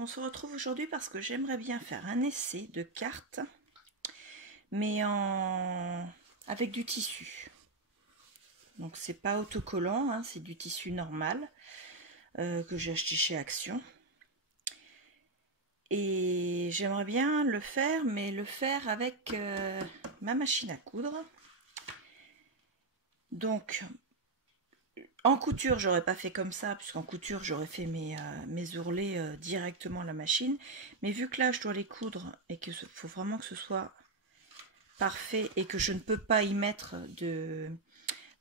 on se retrouve aujourd'hui parce que j'aimerais bien faire un essai de cartes, mais avec du tissu. Donc c'est pas autocollant, hein, c'est du tissu normal que j'ai acheté chez Action. Et j'aimerais bien le faire, mais le faire avec ma machine à coudre. Donc en couture, j'aurais pas fait comme ça, puisqu'en couture, j'aurais fait mes ourlets directement à la machine. Mais vu que là, je dois les coudre et qu'il faut vraiment que ce soit parfait et que je ne peux pas y mettre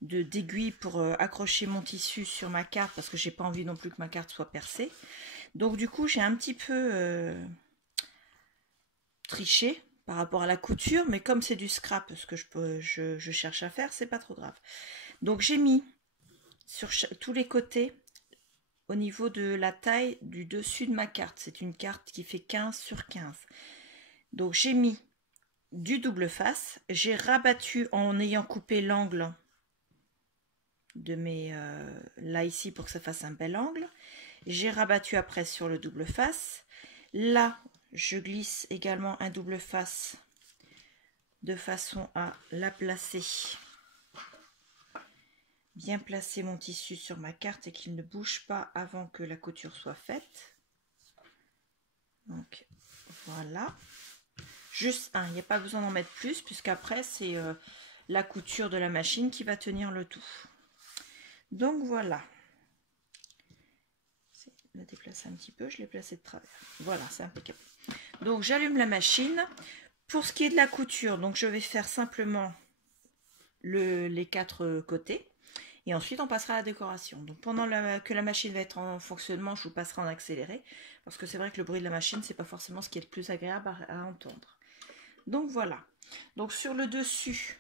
d'aiguilles pour accrocher mon tissu sur ma carte, parce que j'ai pas envie non plus que ma carte soit percée. Donc du coup, j'ai un petit peu triché par rapport à la couture, mais comme c'est du scrap, ce que je cherche à faire, c'est pas trop grave. Donc j'ai mis sur tous les côtés au niveau de la taille du dessus de ma carte. C'est une carte qui fait 15 sur 15. Donc j'ai mis du double face. J'ai rabattu en ayant coupé l'angle de mes là ici pour que ça fasse un bel angle. J'ai rabattu après sur le double face. Là, je glisse également un double face de façon à la placer, bien placer mon tissu sur ma carte et qu'il ne bouge pas avant que la couture soit faite. Donc voilà, juste un, il n'y a pas besoin d'en mettre plus puisqu'après c'est la couture de la machine qui va tenir le tout. Donc voilà, je vais déplacer un petit peu, je l'ai placé de travers. Voilà, c'est impeccable. Donc j'allume la machine. Pour ce qui est de la couture, donc je vais faire simplement les quatre côtés. Et ensuite, on passera à la décoration. Donc, pendant que la machine va être en fonctionnement, je vous passerai en accéléré. Parce que c'est vrai que le bruit de la machine, c'est pas forcément ce qui est le plus agréable à entendre. Donc, voilà. Donc, sur le dessus,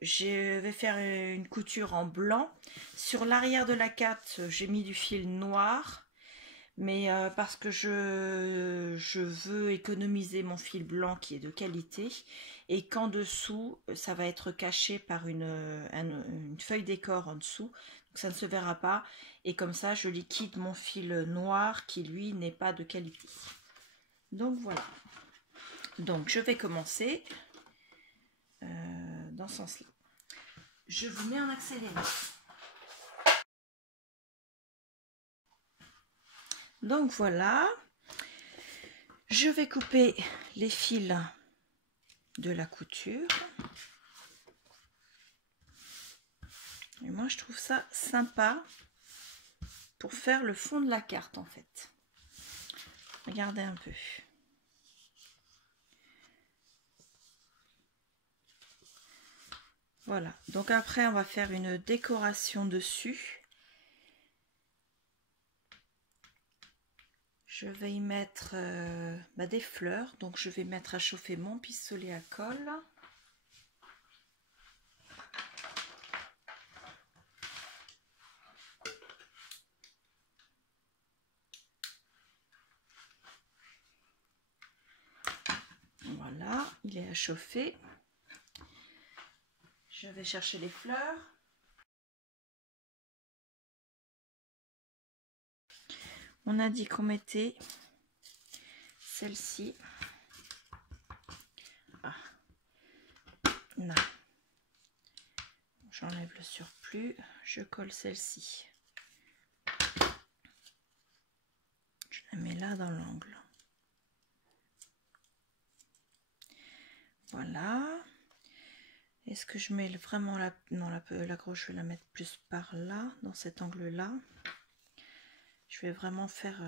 je vais faire une couture en blanc. Sur l'arrière de la carte, j'ai mis du fil noir. Mais parce que je veux économiser mon fil blanc qui est de qualité. Et qu'en dessous, ça va être caché par une feuille décor en dessous. Donc ça ne se verra pas. Et comme ça, je liquide mon fil noir qui, lui, n'est pas de qualité. Donc voilà. Donc je vais commencer dans ce sens-là. Je vous mets en accéléré. Donc voilà. Je vais couper les fils de la couture. Et moi, je trouve ça sympa pour faire le fond de la carte, en fait. Regardez un peu. Voilà. Donc après, on va faire une décoration dessus. Je vais y mettre des fleurs. Donc, je vais mettre à chauffer mon pistolet à colle. Voilà, il est à chauffer. Je vais chercher les fleurs. On a dit qu'on mettait celle-ci. Ah, non. J'enlève le surplus. Je colle celle-ci. Je la mets là dans l'angle. Voilà. Est-ce que je mets vraiment la... Non, la gauche, je vais la mettre plus par là, dans cet angle-là. Je vais vraiment faire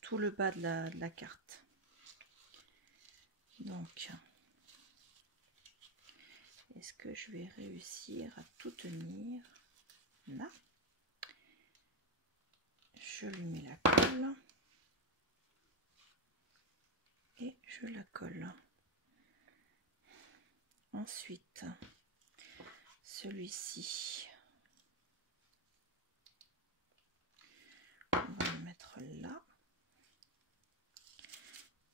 tout le bas de la carte. Donc, est-ce que je vais réussir à tout tenir? Là. Je lui mets la colle. Et je la colle. Ensuite, celui-ci, on va le mettre là.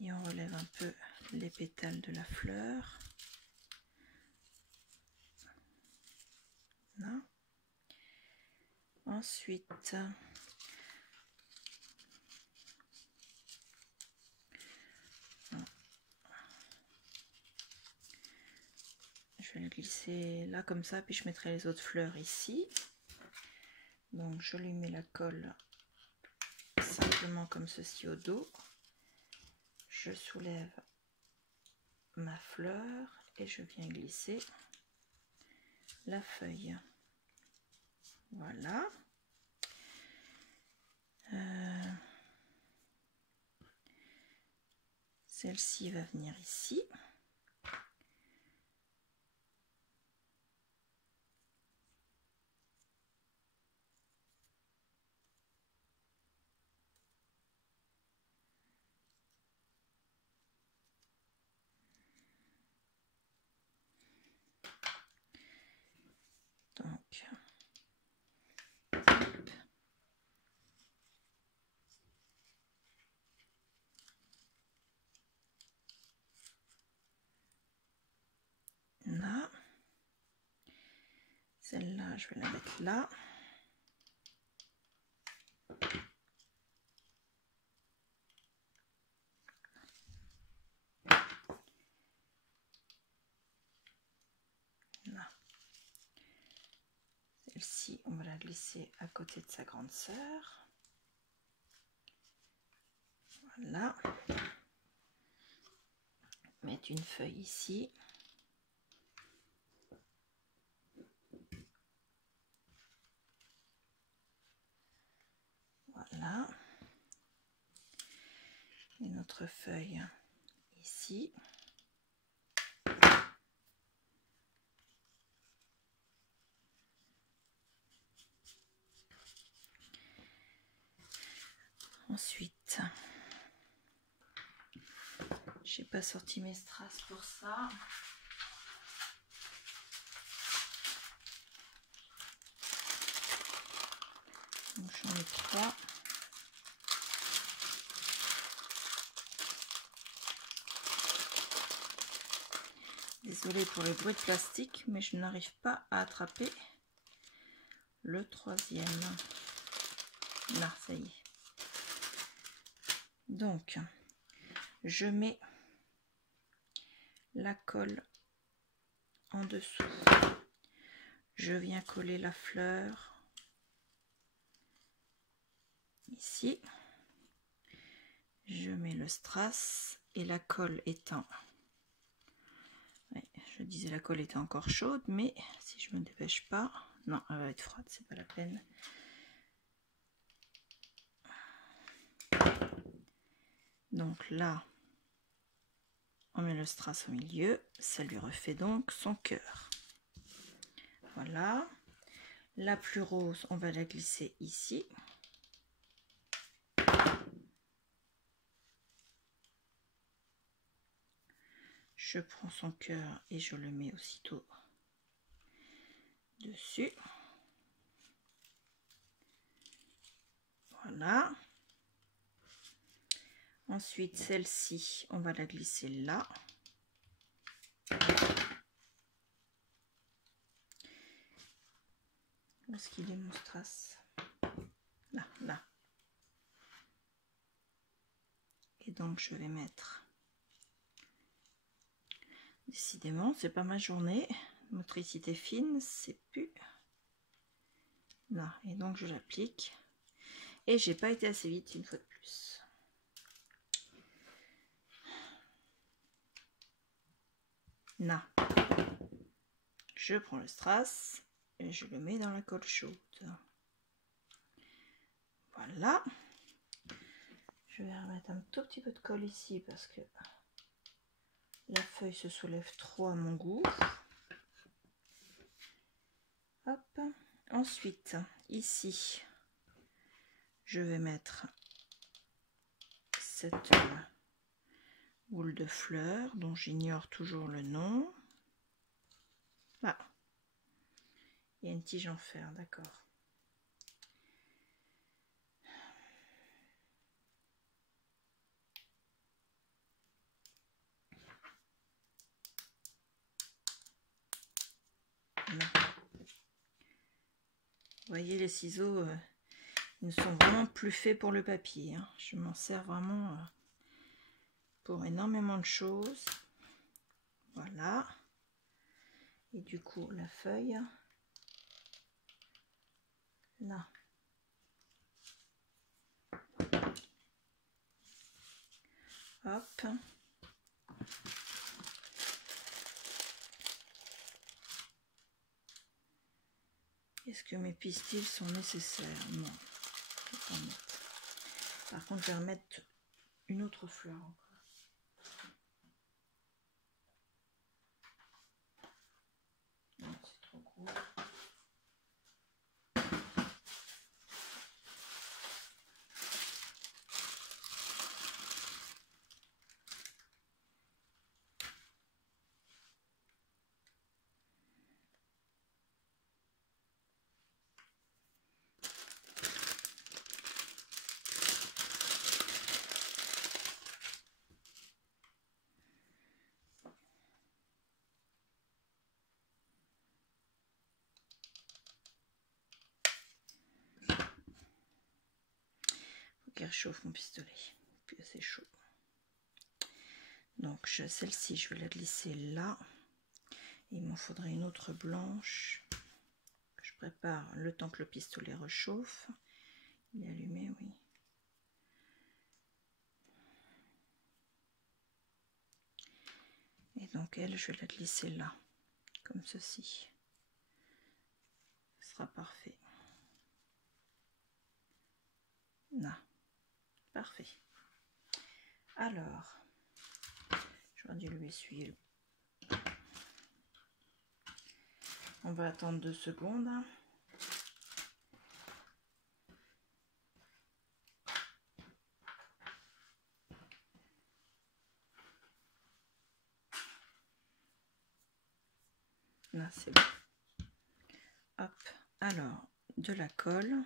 Et on relève un peu les pétales de la fleur. Là. Ensuite, je vais le glisser là comme ça, puis je mettrai les autres fleurs ici. Donc je lui mets la colle simplement comme ceci au dos. Je soulève ma fleur et je viens glisser la feuille. Voilà. Celle-ci va venir ici. Donc, là, celle-là, je vais la mettre là. Là. Celle-ci, on va la glisser à côté de sa grande sœur. Voilà. Mettre une feuille ici. Voilà. Et notre feuille ici. Ensuite, j'ai pas sorti mes strass pour ça. Donc j'en ai 3. Désolée pour le bruit de plastique, mais je n'arrive pas à attraper le 3e. Là, ça y est. Donc, je mets la colle en dessous. Je viens coller la fleur ici. Je mets le strass et la colle étant... Ouais, je disais la colle était encore chaude, mais si je me dépêche pas... Non, elle va être froide, c'est pas la peine. Donc là, on met le strass au milieu, ça lui refait donc son cœur. Voilà. La plus rose, on va la glisser ici. Je prends son cœur et je le mets aussitôt dessus. Voilà. Ensuite, celle-ci, on va la glisser là. Où est-ce qu'il est mon strass? Là, là. Et donc, je vais mettre... Décidément, c'est pas ma journée. Motricité fine, c'est plus... Là. Et donc, je l'applique. Et j'ai pas été assez vite une fois de plus. Là. Je prends le strass et je le mets dans la colle chaude. Voilà. Je vais remettre un tout petit peu de colle ici parce que la feuille se soulève trop à mon goût. Hop. Ensuite, ici, je vais mettre cette boule de fleurs dont j'ignore toujours le nom. Ah, il y a une tige en fer, d'accord. Vous voyez, les ciseaux ils ne sont vraiment plus faits pour le papier. Hein. Je m'en sers vraiment pour énormément de choses. Voilà. Et du coup, la feuille, là. Hop. Est-ce que mes pistils sont nécessaires? Non. Je vais pas en mettre. Par contre, je vais remettre une autre fleur encore. Non, c'est trop gros. Qu'il réchauffe mon pistolet, puis c'est chaud. Donc celle-ci, je vais la glisser là. Il m'en faudrait une autre blanche que je prépare le temps que le pistolet réchauffe. Il est allumé, oui. Et donc elle, je vais la glisser là, comme ceci. Ce sera parfait. Là. Parfait. Alors, j'aurais dû lui essuyer. On va attendre 2 secondes. Là, c'est bon. Hop. Alors, de la colle.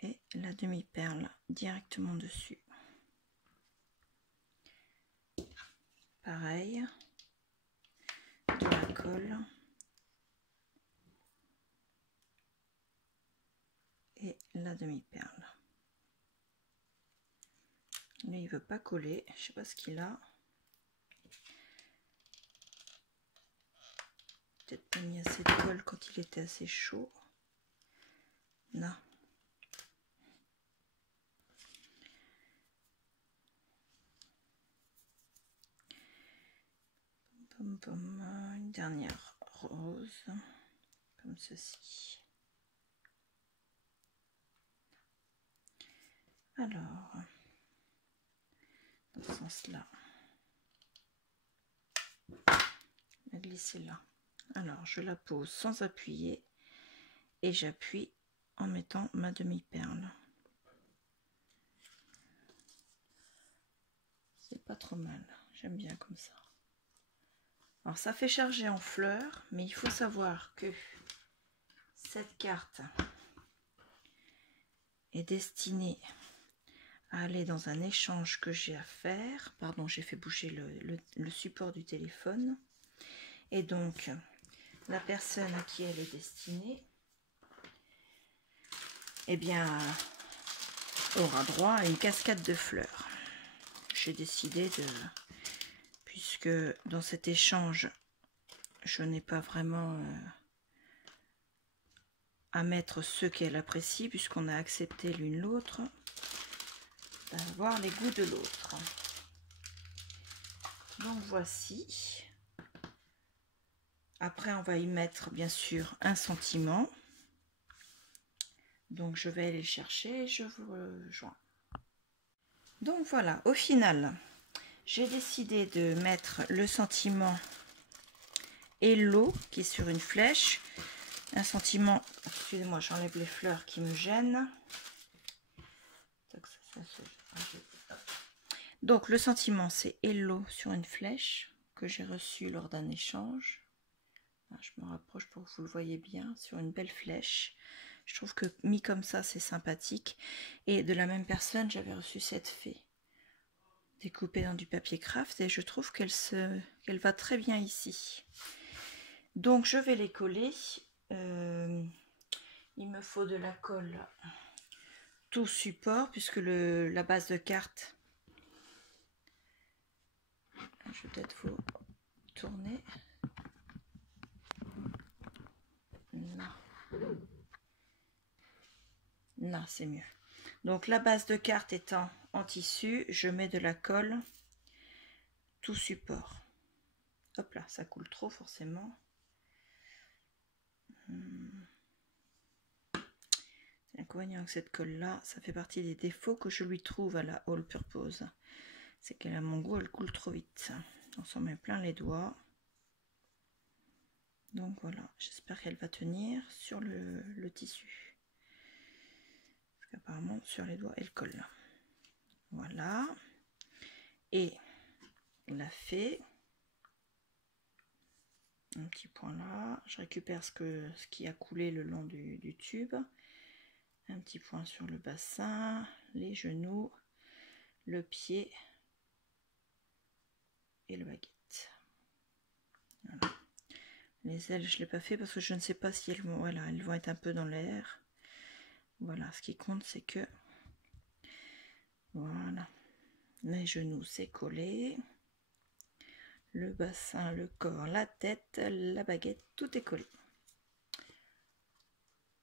Et la demi-perle directement dessus. Pareil, de la colle et la demi-perle. Lui, il veut pas coller, je sais pas ce qu'il a. Peut-être pas mis assez de colle quand il était assez chaud. Non. Une dernière rose, comme ceci. Alors, dans ce sens-là, la glisser là. Alors, je la pose sans appuyer et j'appuie en mettant ma demi-perle. C'est pas trop mal, j'aime bien comme ça. Alors ça fait charger en fleurs, mais il faut savoir que cette carte est destinée à aller dans un échange que j'ai à faire. Pardon, j'ai fait bouger le support du téléphone. Et donc, la personne à qui elle est destinée, eh bien, aura droit à une cascade de fleurs. J'ai décidé de... Puisque dans cet échange, je n'ai pas vraiment à mettre ce qu'elle apprécie, puisqu'on a accepté l'une l'autre, d'avoir les goûts de l'autre. Donc voici. Après, on va y mettre bien sûr un sentiment. Donc je vais aller le chercher et je vous rejoins. Donc voilà, au final, j'ai décidé de mettre le sentiment Hello qui est sur une flèche. Un sentiment, excusez-moi, j'enlève les fleurs qui me gênent. Donc le sentiment c'est Hello sur une flèche que j'ai reçu lors d'un échange. Je me rapproche pour que vous le voyez bien, sur une belle flèche. Je trouve que mis comme ça c'est sympathique. Et de la même personne j'avais reçu cette fée découpée dans du papier craft et je trouve qu'elle va très bien ici. Donc je vais les coller. Il me faut de la colle tout support puisque la base de carte Je vais peut-être vous tourner. Non. Non, c'est mieux. Donc la base de carte étant en tissu, je mets de la colle tout support. Hop là, ça coule trop forcément. L'inconvénient avec cette colle là, ça fait partie des défauts que je lui trouve à la All Purpose. C'est qu'elle, à mon goût, elle coule trop vite. On s'en met plein les doigts. Donc voilà, j'espère qu'elle va tenir sur le tissu. Parce qu'apparemment, sur les doigts, elle colle. Voilà. Et on l'a fait. Un petit point là. Je récupère ce qui a coulé le long du tube. Un petit point sur le bassin, les genoux, le pied et le baguette. Voilà. Les ailes, je ne l'ai pas fait parce que je ne sais pas si elles vont, voilà, elles vont être un peu dans l'air. Voilà, ce qui compte, c'est que voilà, les genoux, c'est collé. Le bassin, le corps, la tête, la baguette, tout est collé.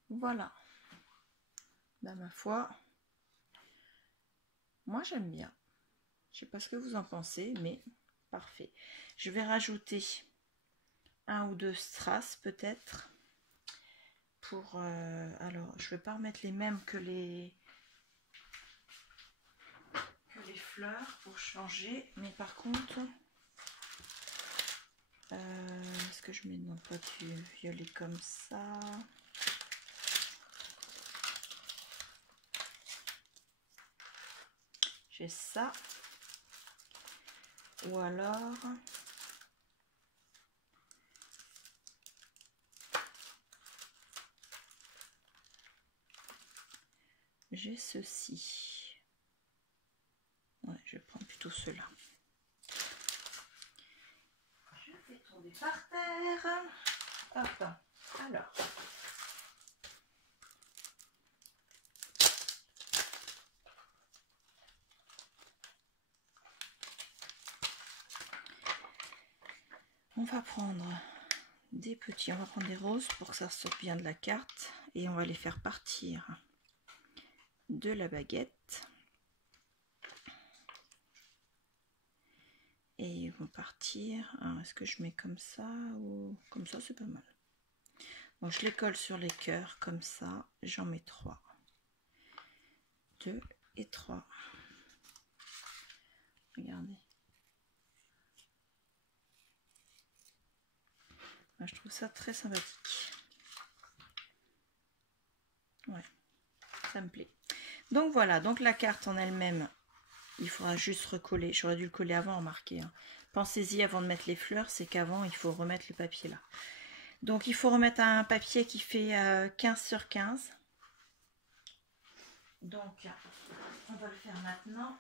Voilà. Ben, ma foi, moi j'aime bien. Je sais pas ce que vous en pensez, mais parfait. Je vais rajouter un ou deux strass peut-être. Pour alors, je vais pas remettre les mêmes que les fleurs pour changer, mais par contre, est-ce que je mets non pas du violet comme ça? J'ai ça, ou alors j'ai ceci. Ouais, je vais prendre plutôt cela. Je vais tomber par terre. Hop, alors. On va prendre des petits, on va prendre des roses pour que ça sorte bien de la carte et on va les faire partir de la baguette et ils vont partir. Est-ce que je mets comme ça ou comme ça? C'est pas mal. Donc je les colle sur les cœurs comme ça, j'en mets 3, 2 et 3. Regardez. Moi, je trouve ça très sympathique. Ouais, ça me plaît. Donc voilà, donc la carte en elle-même, il faudra juste recoller. J'aurais dû le coller avant, remarquez. Hein. Pensez-y avant de mettre les fleurs, c'est qu'avant, il faut remettre le papier là. Donc il faut remettre un papier qui fait 15 sur 15. Donc on va le faire maintenant.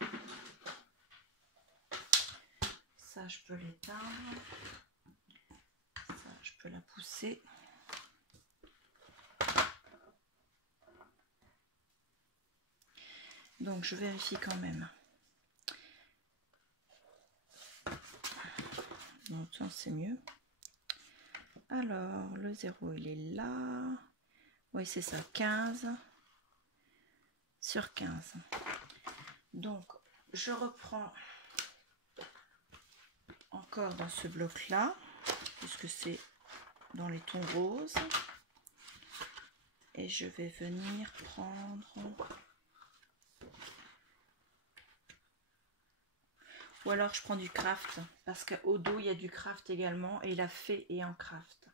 Ça, je peux l'éteindre. Ça, je peux la pousser. Donc je vérifie quand même. Donc c'est mieux. Alors le 0 il est là. Oui c'est ça, 15 sur 15. Donc je reprends encore dans ce bloc là, puisque c'est dans les tons roses. Et je vais venir prendre... Ou alors je prends du craft, parce qu'au dos il y a du craft également, et la fée est en craft.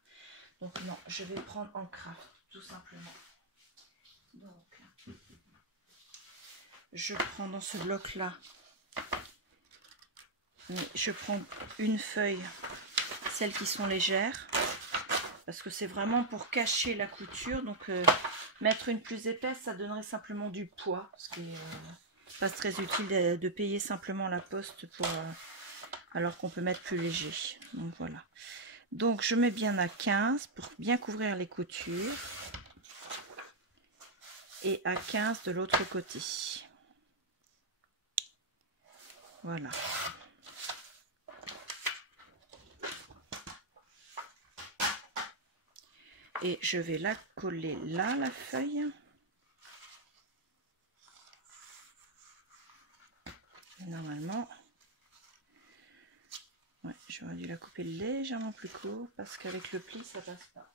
Donc non, je vais prendre en craft, tout simplement. Donc, je prends dans ce bloc-là, je prends une feuille, celles qui sont légères, parce que c'est vraiment pour cacher la couture. Donc mettre une plus épaisse, ça donnerait simplement du poids, ce qui est pas très utile de payer simplement la poste pour alors qu'on peut mettre plus léger. Donc voilà. Donc je mets bien à 15 pour bien couvrir les coutures et à 15 de l'autre côté. Voilà. Et je vais la coller là, la feuille. Normalement, ouais, j'aurais dû la couper légèrement plus court parce qu'avec le pli, ça passe pas.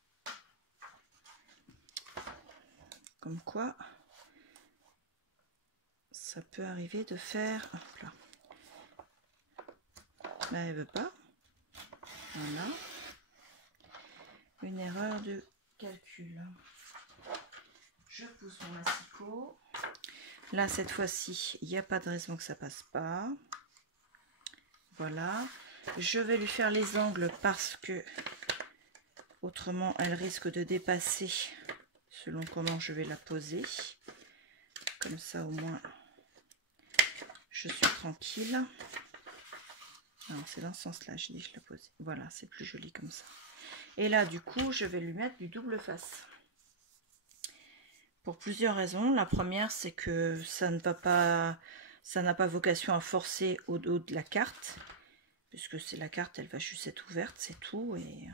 Comme quoi, ça peut arriver de faire... Hop là. Mais elle veut pas. Voilà. Une erreur de calcul. Je pousse mon massicot. Là, cette fois-ci, il n'y a pas de raison que ça passe pas. Voilà. Je vais lui faire les angles parce que autrement, elle risque de dépasser selon comment je vais la poser. Comme ça, au moins, je suis tranquille. Non, c'est dans ce sens-là, je dis je la pose. Voilà, c'est plus joli comme ça. Et là, du coup, je vais lui mettre du double face. Pour plusieurs raisons. La première, c'est que ça n'a pas vocation à forcer au dos de la carte. Puisque c'est la carte, elle va juste être ouverte, c'est tout. Et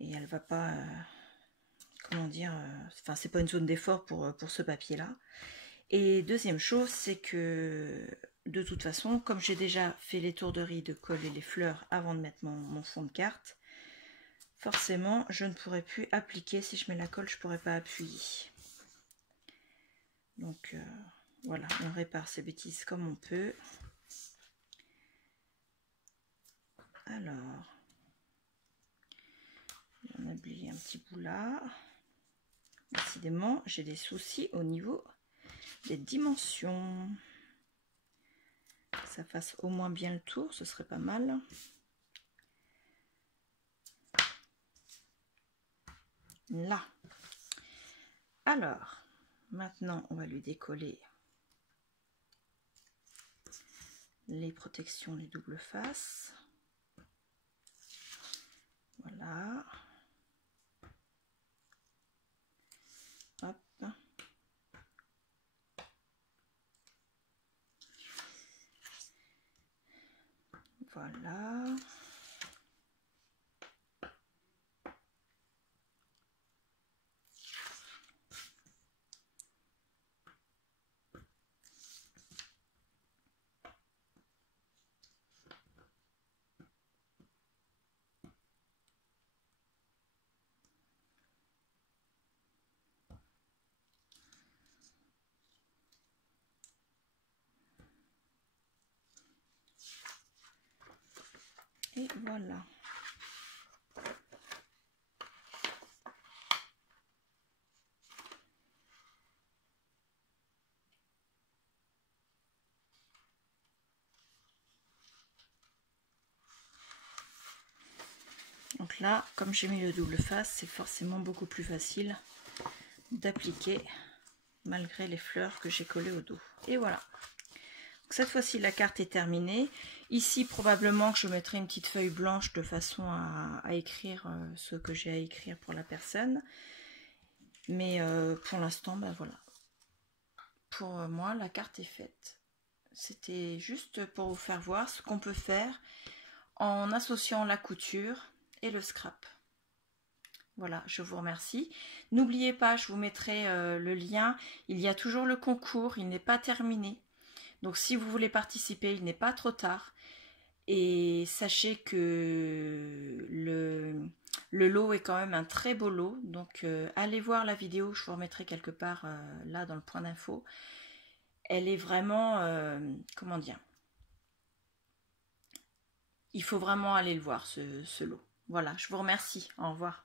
elle va pas... comment dire... Enfin, c'est pas une zone d'effort pour ce papier-là. Et deuxième chose, c'est que... De toute façon, comme j'ai déjà fait les tourderies de coller les fleurs avant de mettre mon fond de carte, forcément, je ne pourrai plus appliquer. Si je mets la colle, je ne pourrai pas appuyer. Donc, voilà, on répare ces bêtises comme on peut. Alors, on a oublié un petit bout là. Décidément, j'ai des soucis au niveau des dimensions. Ça fasse au moins bien le tour, ce serait pas mal. Là. Alors, maintenant, on va lui décoller les protections, les doubles faces. Voilà. Hop. Voilà. Et voilà. Donc là, comme j'ai mis le double face, c'est forcément beaucoup plus facile d'appliquer malgré les fleurs que j'ai collées au dos. Et voilà. Donc cette fois-ci, la carte est terminée. Ici, probablement que je mettrai une petite feuille blanche de façon à écrire ce que j'ai à écrire pour la personne. Mais pour l'instant, ben voilà. Pour moi, la carte est faite. C'était juste pour vous faire voir ce qu'on peut faire en associant la couture et le scrap. Voilà, je vous remercie. N'oubliez pas, je vous mettrai le lien. Il y a toujours le concours, il n'est pas terminé. Donc si vous voulez participer, il n'est pas trop tard. Et sachez que le lot est quand même un très beau lot. Donc allez voir la vidéo, je vous remettrai quelque part là dans le point d'info. Elle est vraiment, comment dire, il faut vraiment aller le voir ce lot. Voilà, je vous remercie, au revoir.